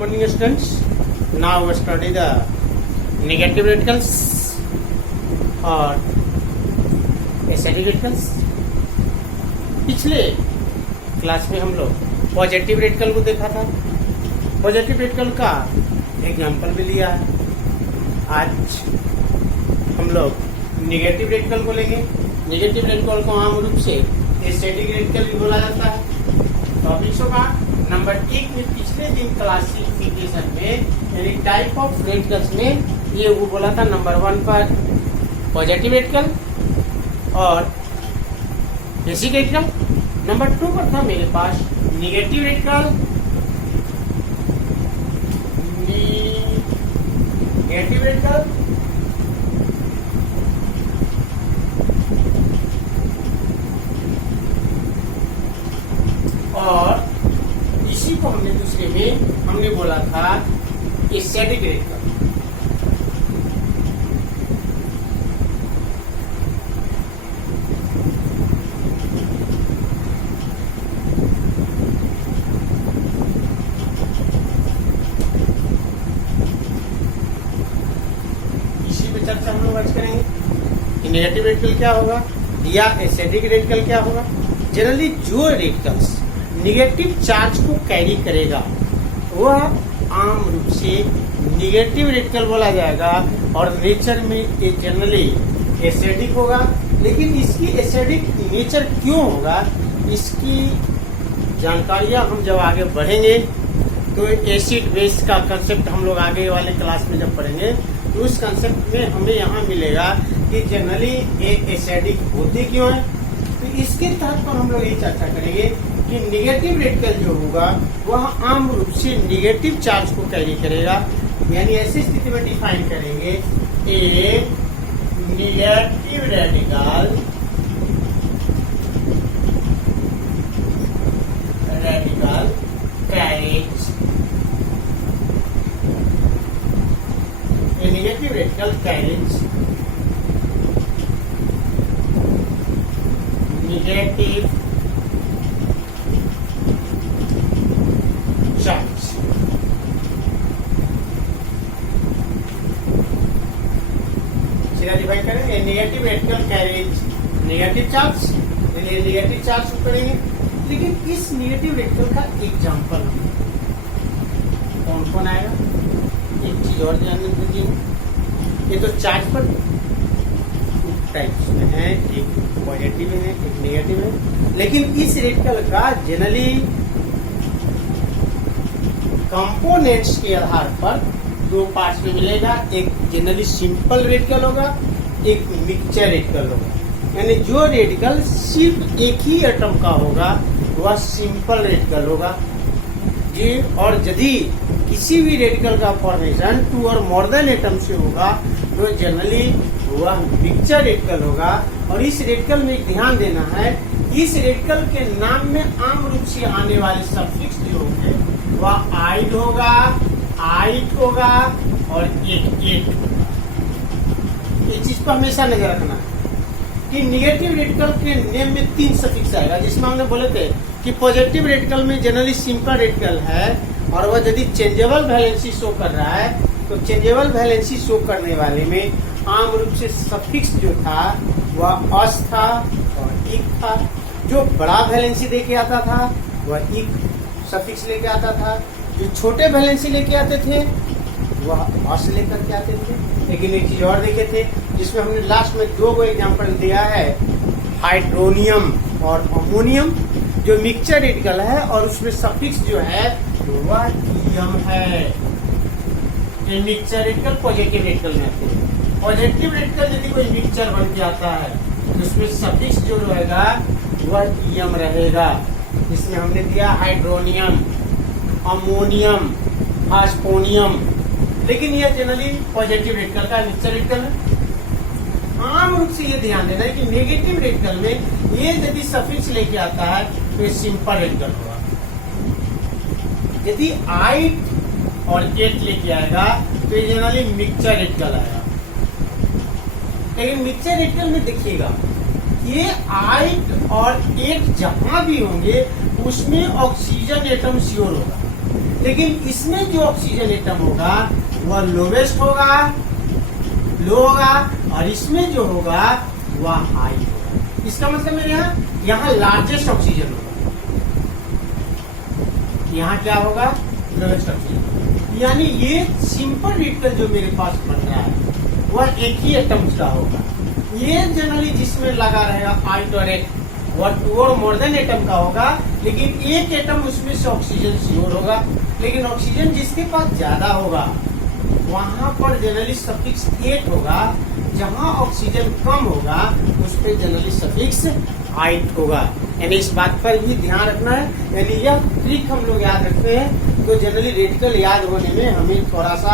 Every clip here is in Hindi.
morning students. Now we study the negative radicals और एसिडिक रेडिकल्स. पिछले क्लास में हम लोग पॉजिटिव रेडिकल को देखा था. पॉजिटिव रेडिकल का एग्जाम्पल भी लिया है. आज हम लोग नेगेटिव रेडिकल को लेंगे. नेगेटिव रेडिकल को आम रूप से एसिडिक रेडिकल भी बोला जाता है. टॉपिक्स होगा नंबर 1 में पिछले दिन क्लासिफिकेशन में यानी टाइप ऑफ रेडिकल्स में ये वो बोला था. नंबर 1 पर पॉजिटिव रेडिकल और बेसिक रेडिकल. नंबर 2 पर था मेरे पास नेगेटिव रेडिकल, नेगेटिव रेडिकल और इसी को हमने दूसरे में हमने बोला था एसिडिक रेडिकल. इसी पे चर्चा हम लोग आज करेंगे कि नेगेटिव रेडिकल क्या होगा या एसिडिक रेडिकल क्या होगा. जनरली जो रेडिकल्स निगेटिव चार्ज को कैरी करेगा वह आम रूप से निगेटिव रेडिकल बोला जाएगा और नेचर में ये जनरली एसिडिक होगा. लेकिन इसकी एसिडिक नेचर क्यों होगा इसकी जानकारियां हम जब आगे बढ़ेंगे तो एसिड बेस का कंसेप्ट हम लोग आगे वाले क्लास में जब पढ़ेंगे तो उस कंसेप्ट में हमें यहाँ मिलेगा कि जनरली ये एसिडिक होते क्यों है. तो इसके तहत पर हम लोग ये चर्चा करेंगे कि निगेटिव रेडिकल जो होगा वह आम रूप से निगेटिव चार्ज को कैरी करेगा. यानी ऐसी स्थिति में डिफाइन करेंगे a negative radical carries a negative radical carries negative charge. सीधा डिफाइन करेंगे negative radical carries negative charge. Negative charge करेंगे. लेकिन इस नेगेटिव रेडिकल का एग्जांपल कौन कौन आएगा एक चीज और ध्यान दीजिए. ये तो चार्ज पर टाइप्स में है, एक पॉजिटिव है एक नेगेटिव है. लेकिन इस रेडिकल का जनरली कंपोनेंट्स के आधार पर दो पार्ट्स में मिलेगा. एक जनरली सिंपल रेडिकल होगा, एक मिक्सचर रेडिकल होगा. यानी जो रेडिकल सिर्फ एक ही एटम का होगा वह सिंपल रेडिकल होगा जी. और यदि किसी भी रेडिकल का फॉर्मेशन 2 और मोर देन एटम से होगा तो जनरली वह मिक्सचर रेडिकल होगा. और इस रेडिकल में ध्यान देना है इस रेडिकल के नाम में आम रूप से आने वाले सफिक्स जो होंगे वह आइड होगा, आइट होगा और एट. ये चीज पर हमेशा नजर रखना कि निगेटिव रेडिकल के नेम में 3 सफिक्स आएगा. जिसमें हमने बोले थे कि पॉजिटिव रेडिकल में जनरली सिंपल रेडिकल है और वह यदि चेंजेबल वैलेंसी शो कर रहा है तो चेंजेबल वैलेंसी शो करने वाले में आम रूप से सफिक्स जो था वह अस था और इक था. जो बड़ा वैलेंसी देके आता था वह इक सफिक्स लेके आता था. जो छोटे वैलेंसी लेके आते थे वह अस लेकर के आते थे. लेकिन एक चीज और देखे थे जिसमें हमने लास्ट में 2 एग्जांपल दिया है हाइड्रोनियम और अमोनियम जो मिक्सचर रेडिकल है और उसमें सफिक्स जो है वह ईएम है. ये मिक्सचर रेडिकल पॉजिटिव रेडिकल में आते हैं. पॉजिटिव रेडिकल यदि कोई मिक्सचर बन के आता है तो उसमें सफिक्स जो रहेगा वह ईएम रहेगा. इसमें हमने दिया हाइड्रोनियम, अमोनियम, फास्फोनियम. लेकिन यह जनरली पॉजिटिव रेडिकल का मिक्सचर रेडिकल है. आम रूप से ये ध्यान देना है कि नेगेटिव रेडिकल में ये यदि सफिक्स लेके आता है तो ये सिंपल रेडिकल होगा. यदि आइट और एट लेके आएगा तो ये जनरली मिक्सचर रेडिकल आएगा. लेकिन मिक्सचर रेडिकल में देखिएगा ये आइट और एट जहां भी होंगे उसमें ऑक्सीजन एटम श्योर होगा. लेकिन इसमें जो ऑक्सीजन एटम होगा वह लोवेस्ट होगा, लो होगा, और इसमें जो होगा वह हाई होगा। इसका मतलब मेरे यहाँ लार्जेस्ट ऑक्सीजन होगा, यहाँ क्या होगा, लोवेस्ट ऑक्सीजन। यानी ये सिंपल रेडिकल जो मेरे पास बन रहा है वह एक ही एटम्स का होगा। ये जनरली जिसमें लगा रहेगा I और H वह 2 और मोर देन एटम का होगा, लेकिन एक एटम उसमें से ऑक्सीजन श्योर होगा। लेकिन ऑक्सीजन जिसके पास ज्यादा होगा वहां पर जनरली सफिक्स 8 होगा, जहां ऑक्सीजन कम होगा उस पर जनरली सफिक्स 8 होगा। यानी इस बात पर भी ध्यान रखना है। यानी यह ट्रिक हम लोग याद रखते हैं तो जनरली रेडिकल याद होने में हमें थोड़ा सा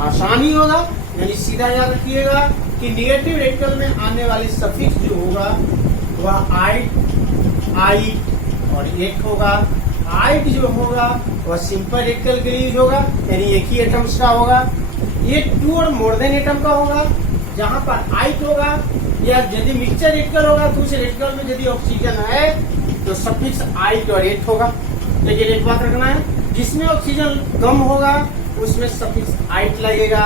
आसानी होगा। यानी सीधा याद रखिएगा कि निगेटिव रेडिकल में आने वाले सफिक्स जो होगा वह आई और 8 होगा। आइट जो होगा वह सिंपल रेडिकल के लिए यूज होगा, यानी एक ही एटम्स का होगा। ये 2 और मोर देन एटम का होगा, जहां पर आइट होगा। या यदि मिक्सचर रेडिकल होगा तो उस रेडिकल में यदि ऑक्सीजन है तो सफिक्स आइट और 8 होगा। लेकिन एक बात रखना है, जिसमें ऑक्सीजन कम होगा उसमें सफिक्स आइट लगेगा,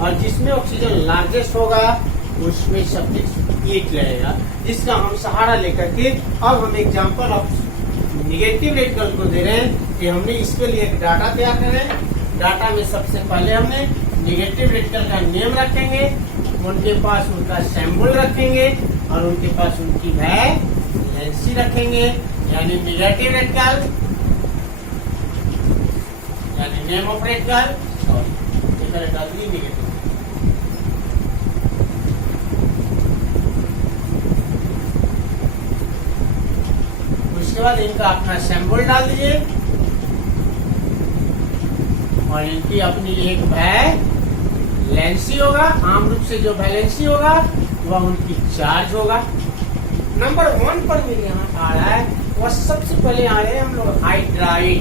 और जिसमें ऑक्सीजन लार्जेस्ट होगा उसमें सफिक्स 8 लगेगा। जिसका हम सहारा लेकर के अब हम एग्जाम्पल ऑफ निगेटिव रेडिकल को दे रहे हैं कि हमने इसके लिए एक डाटा तैयार कर रहे हैं। डाटा में सबसे पहले हमने निगेटिव रेडिकल का नेम रखेंगे, उनके पास उनका सिंबल रखेंगे, और उनके पास उनकी वैलेंसी रखेंगे। यानी निगेटिव रेडिकल यानी नेम ऑफ रेडिकल, सॉरी डाल दिए निगेटिव। उसके बाद इनका अपना सिंबल डाल दीजिए, और इनकी अपनी एक वैलेंसी होगा। आम रूप से जो वैलेंसी होगा वह उनकी चार्ज होगा। नंबर 1 पर मेरे यहाँ आ रहा है, वह सबसे पहले आ रहे हैं हम लोग हाइड्राइड।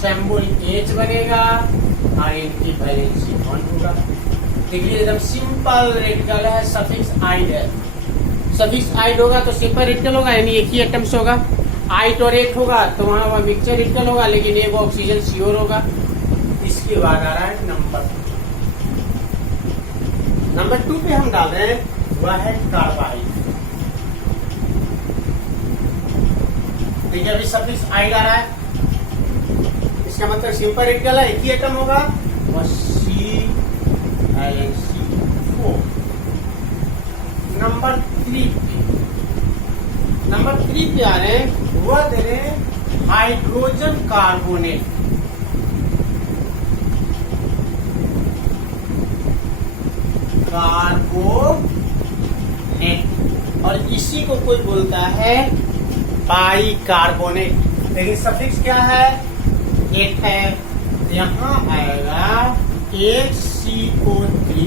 सिंबल H बनेगा और इनकी वैलेंसी 1 होगा। देखिए एकदम सिंपल रेडिकल है, सफिक्स आइड है। सफिक्स आइड होगा तो सिंपल रेडिकल होगा, यानी एक ही एटम्स होगा। आइट और 8 होगा तो वहां वह मिक्सचर रेडिकल होगा, लेकिन एक ऑक्सीजन श्योर होगा। इसके बाद आ रहा है नंबर 2 पे हम डाल रहे हैं, वह है कार्बाइड। देखिए अभी सफिक्स आइड आ रहा है, इसका मतलब सिंपल रेडिकल है, एक ही एटम होगा, वह ClC4। नंबर 3 पे आ रहे हैं, वह दे रहे हैं हाइड्रोजन कार्बोनेट। और इसी को कोई बोलता है बाइकार्बोनेट। लेकिन सफिक्स क्या है, 8 है। यहाँ आएगा HCO3,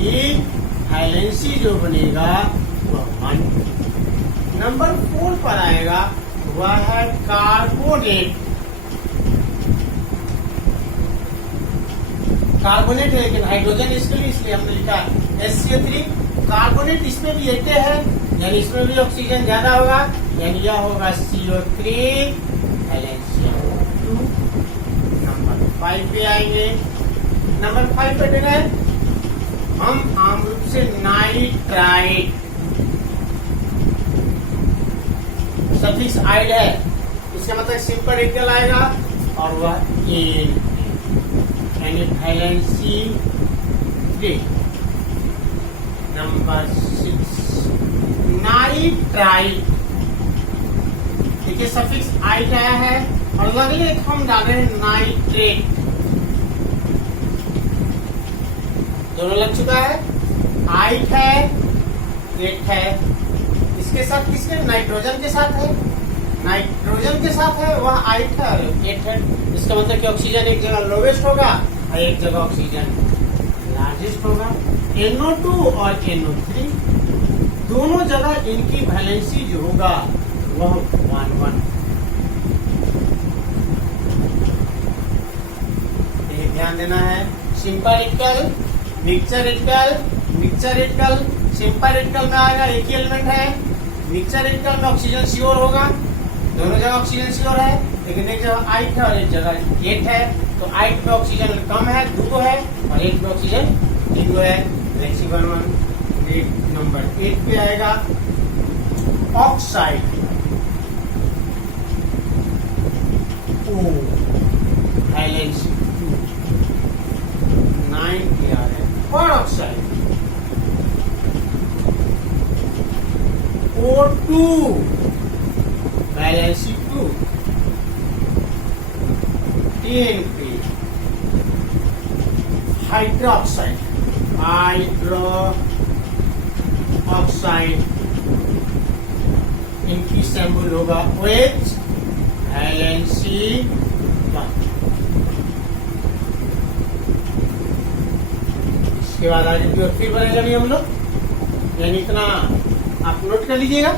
वैलेंसी जो बनेगा वह 1। नंबर 4 पर आएगा, वह है कार्बोनेट। कार्बोनेट है लेकिन हाइड्रोजन इसके लिए, इसलिए हमने लिखा HCO3। कार्बोनेट इसमें भी 8 है, यानी इसमें भी ऑक्सीजन ज्यादा होगा, यानी यह होगा CO3 वैलेंसी 2। नंबर 5 पे आएंगे। नंबर 5 पे देना है हम आम रूप से नाइट्राइड। सफिक्स आइड है, इसका मतलब सिंपल रेडिकल आएगा और वह एन, यानी वैलेंसी 3। Number 6 nitride. देखिए सफिक्स आइड आया है, और अगले हम डाल रहे हैं नाइट्रेट। दोनों लग चुका है, आइट है, 8 है। इसके साथ किसके, नाइट्रोजन के साथ है, नाइट्रोजन के साथ है, वह आइट है और 8 है। इसका मतलब कि ऑक्सीजन एक जगह लोवेस्ट होगा और एक जगह ऑक्सीजन लार्जेस्ट होगा। NO2 और NO3 दोनों जगह इनकी वैलेंसी जो होगा वह 1-1। ध्यान देना है, simple radical, mixture radical. Mixture radical simple radical में आएगा, एक ही एलिमेंट है, मिक्सर रेडिकल में ऑक्सीजन श्योर होगा, दोनों जगह ऑक्सीजन श्योर है, लेकिन एक जगह 8 है और एक जगह 8 है, तो 8 में ऑक्सीजन कम है 2 है और 8 में ऑक्सीजन 3 है। नेक्स्ट वन नंबर 8 पे आएगा ऑक्साइड, O वैलेंसी 9 पे आ रहा है और ऑक्साइड O2 वैलेंसी 2 10 पे हाइड्रोक्साइड इनकी सिंबल होगा OH वैलेंसी 1। इसके बाद आगे की ओर फिर बनेगा भी हम लोग, यानी इतना आप नोट कर लीजिएगा।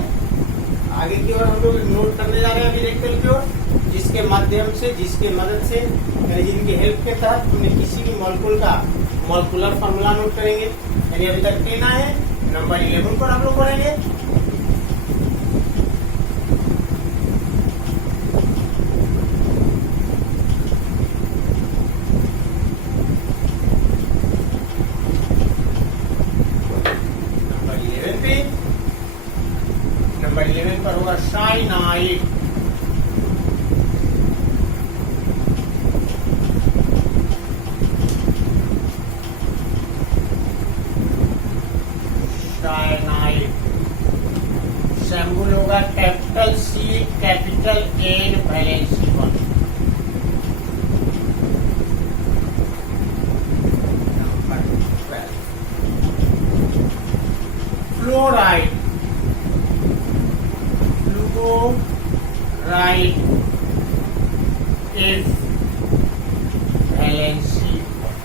आगे की ओर हम लोग नोट करने जा रहे हैं अभी रेडिकल की ओर, जिसके माध्यम से, जिसके मदद से, यानी जिनकी हेल्प के तहत हमने किसी भी मॉलिक्यूल का मॉलिक्यूलर फार्मूला नोट करेंगे। यानी अभी तक 10 है, नंबर 11 पर हम लोग पढ़ेंगे। नंबर 11 पर होगा साइनाइड, सिंबल होगा capital C capital N valency 1। Number 12 fluoride, fluoride F valency 1।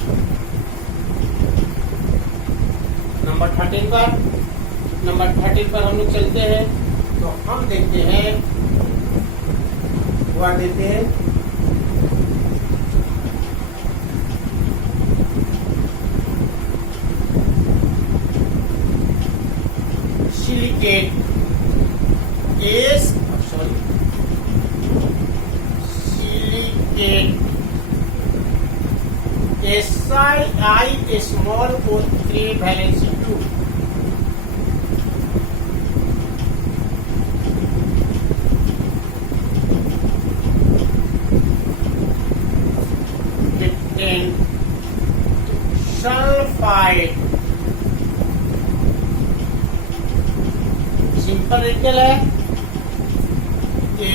Number 13 पर हम लोग चलते हैं, तो हम देखते हैं वह देते हैं silicate silicate SiI small O3 valency 2। Sulphide simple radical है,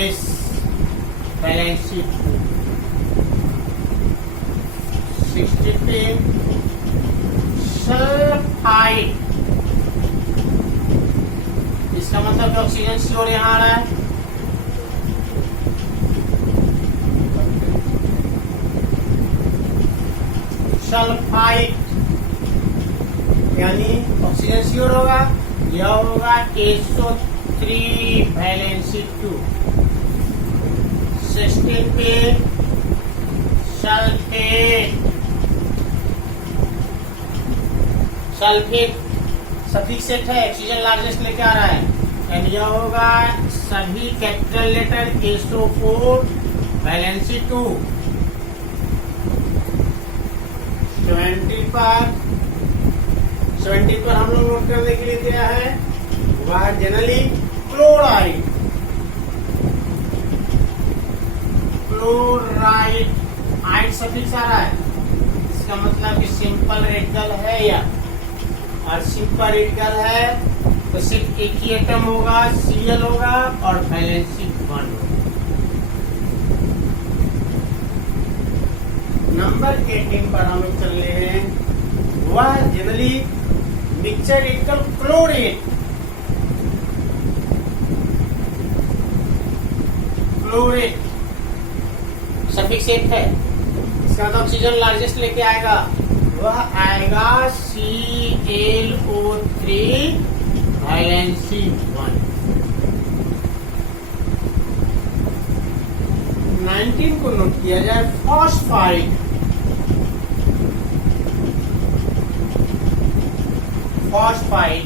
S वैलेंसी 2। 60 पे सल्फाइड, इसका मतलब ऑक्सीजन श्योर यहाँ आ रहा है, सल्फाइड यानी ऑक्सीजन श्योर होगा, यह होगा SO3 वैलेंसी 2। 16 पे सल्फेट, सल्फेट सफिक्स सेट है, ऑक्सीजन लार्जेस्ट लेके आ रहा है, यानी यह होगा सभी कैपिटल लेटर SO4 वैलेंसी 2। 70 पर हम लोग नोट करने के लिए दिया है वह जनरली क्लोराइड, क्लोराइड आइड सफिक्स आ रहा है, इसका मतलब कि सिंपल रेडिकल है या, और सिंपल रेडिकल है तो सिर्फ एक ही एटम होगा, Cl होगा और वैलेंसी 1 होगा। नंबर 18 पर हम लोग चल रहे हैं, वह generally mixer radical chlorate, chlorate suffix एक है, इसका मतलब ऑक्सीजन लार्जेस्ट लेके आएगा, वह आएगा ClO3 वैलेंसी 1। 19 को नोट किया जाए, फॉस्फाइड, फॉस्फाइड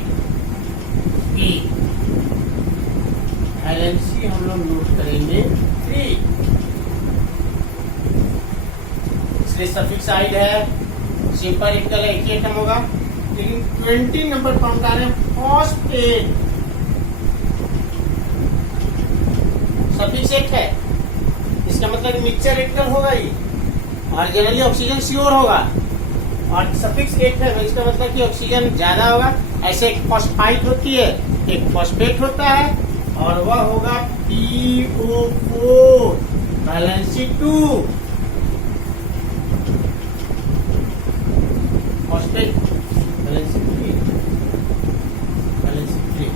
B वैलेंसी हम लोग नोट करेंगे 3, इसलिए सफिक्स आइड है, सिंपल रेडिकल है, एक ही आइटम होगा। लेकिन 20 नंबर पर हम रहे हैं फॉस्फेट, सफिक्स एक है, इसका मतलब मिक्सचर रेडिकल होगा ही, और जनरली ऑक्सीजन श्योर होगा, और सफिक्स एक है, इसका मतलब कि ऑक्सीजन ज्यादा होगा। ऐसे एक फॉस्फाइड होती है, एक फॉस्फेट होता है, और वह होगा PO4 valency 2, phosphate valency 3, valency 3।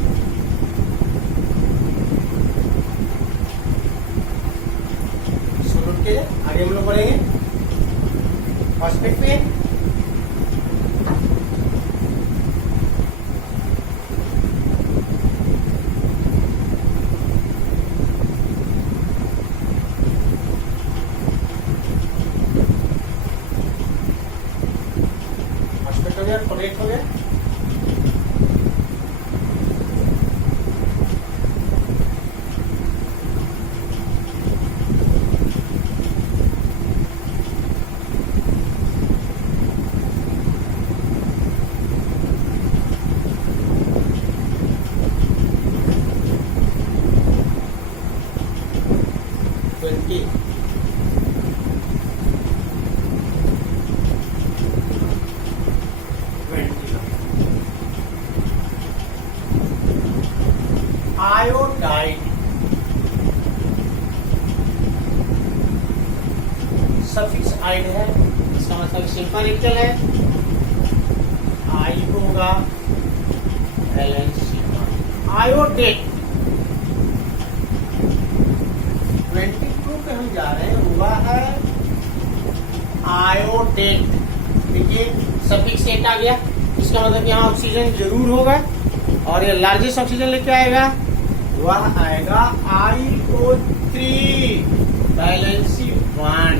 इसको नोट कीजिए, आगे हम लोग बढ़ेंगे फॉस्फेट पे। करेक्ट हो गया। आयोडाइड सफिक्स आइड है, इसका मतलब सिंपल रेडिकल है, आई होगा वैलेंसी 1। आयोडेट 22 पे हम जा रहे हैं, हुआ है आयोडेट। देखिए सफिक्स एट आ गया, इसका मतलब यहाँ ऑक्सीजन जरूर होगा, और ये लार्जेस्ट ऑक्सीजन लेके आएगा, वह आएगा IO3 वैलेंसी 1।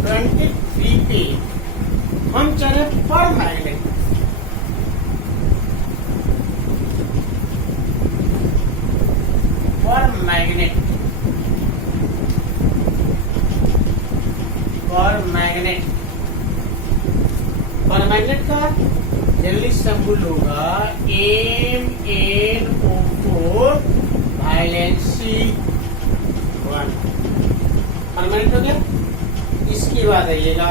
23 पे हम चले पर मैग्नेट, पर मैग्नेट, पर मैग्नेट, पर मैग्नेट का जनरली सिंबल होगा MnO4 वैलेंसी 1। परमानेंट हो गया। इसके बाद आइएगा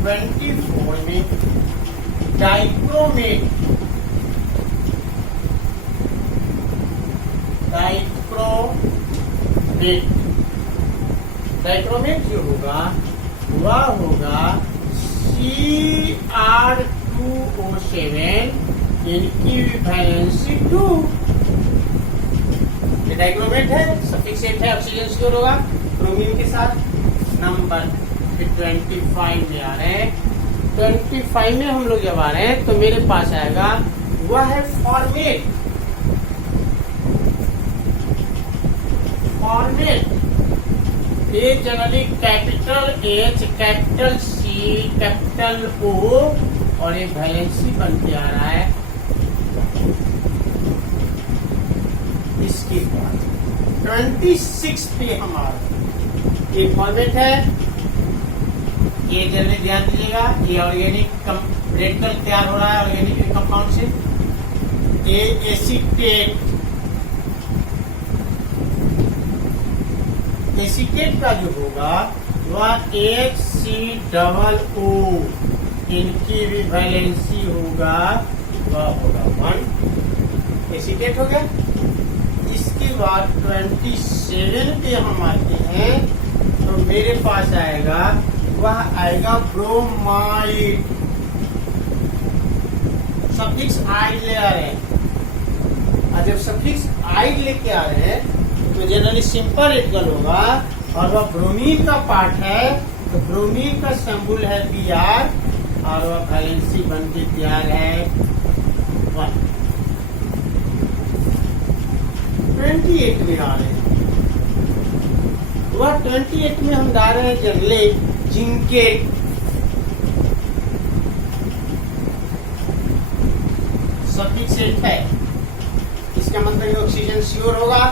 24 में डाइक्रोमेट, डाइक्रोमेट जो होगा वह होगा Cr2O7, इनकी वैलेंसी 2। ये डाइक्रोमेट है, सफिक्स एट है, ऑक्सीजन श्योर होगा ब्रोमीन के साथ। नंबर 25 में आ रहे हैं। 25 में हम लोग जब आ रहे हैं तो मेरे पास आएगा वह है फॉर्मेट। फॉर्मेट ये generally capital H, capital C, capital O, और ये वैलेंसी बन के आ रहा है। इसके बाद 26 पे हमारा ये फॉर्मेट है। ये जनरली ध्यान दीजिएगा, ये ऑर्गेनिक रेडिकल तैयार हो रहा है ऑर्गेनिक कंपाउंड से। ये एसीटेट, एसीटेट का जो होगा वह HCOO, इनकी भी वैलेंसी होगा वह होगा 1। एसीटेट हो गया। इसके बाद 27 पे हम आते हैं तो मेरे पास आएगा वह आएगा ब्रोमाइड। सफिक्स आइड ले आ रहे हैं, और जब सफिक्स आइड लेके आ रहे हैं तो जनरली सिंपल रेडिकल होगा, और वह ब्रोमीन का पार्ट है तो ब्रोमीन का सिंबल है Br, और वह वैलेंसी बन के तैयार है 1। 28 में आ रहे हैं, वह 28 में हम जा रहे हैं जनरली जिंकेट। सफिक्स 8 है, इसका मतलब ये ऑक्सीजन श्योर होगा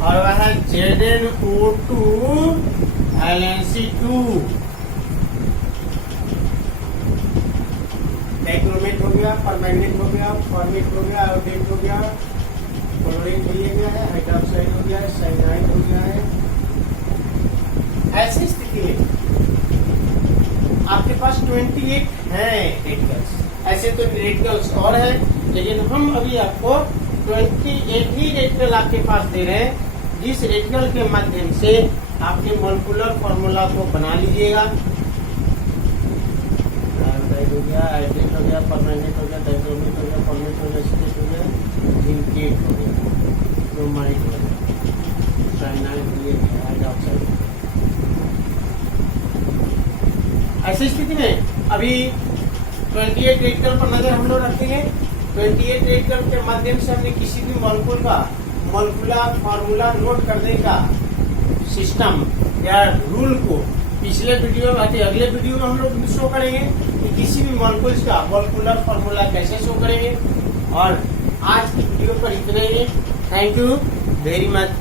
और वह है ZnO2 Valen2। डाइक्रोमेट हो गया, परमैंगनेट हो गया, फॉर्मेट हो गया, आयोडेट हो गया, क्लोरीन हो गया है, हाइड्रोक्साइड हो गया है, साइनाइड हो गया है। ऐसी स्थिति में आपके पास 28 है रेडिकल्स। ऐसे तो रेडिकल्स और है, लेकिन हम अभी आपको 28 ही रेडिकल आपके पास दे रहे हैं, जिस रेडिकल के माध्यम से आपके मोलिकुलर फॉर्मूला को बना लीजिएगा। आयोडाइड हो गया, आयोडीन हो गया, परमैंगनेट हो गया, डाइक्रोमेट हो गया, फॉर्मेट हो गया, एसिटेट हो गया, जिंकेट हो गया, ब्रोमाइड हो गया, साइनाइड हो गया, हाइड्रोक्साइड। ऐसी स्थिति में अभी 28 रेडिकल पर नजर हम लोग रखेंगे। 28 रेडिकल के माध्यम से हमने किसी भी मॉलिक्यूल का मॉलिक्यूलर फॉर्मूला नोट करने का सिस्टम या रूल को पिछले वीडियो में अगले वीडियो में हम लोग शो करेंगे कि किसी भी मॉलिक्यूल्स का मॉलिक्यूलर फॉर्मूला कैसे शो करेंगे। और आज की वीडियो पर इतना ही। Thank you very much.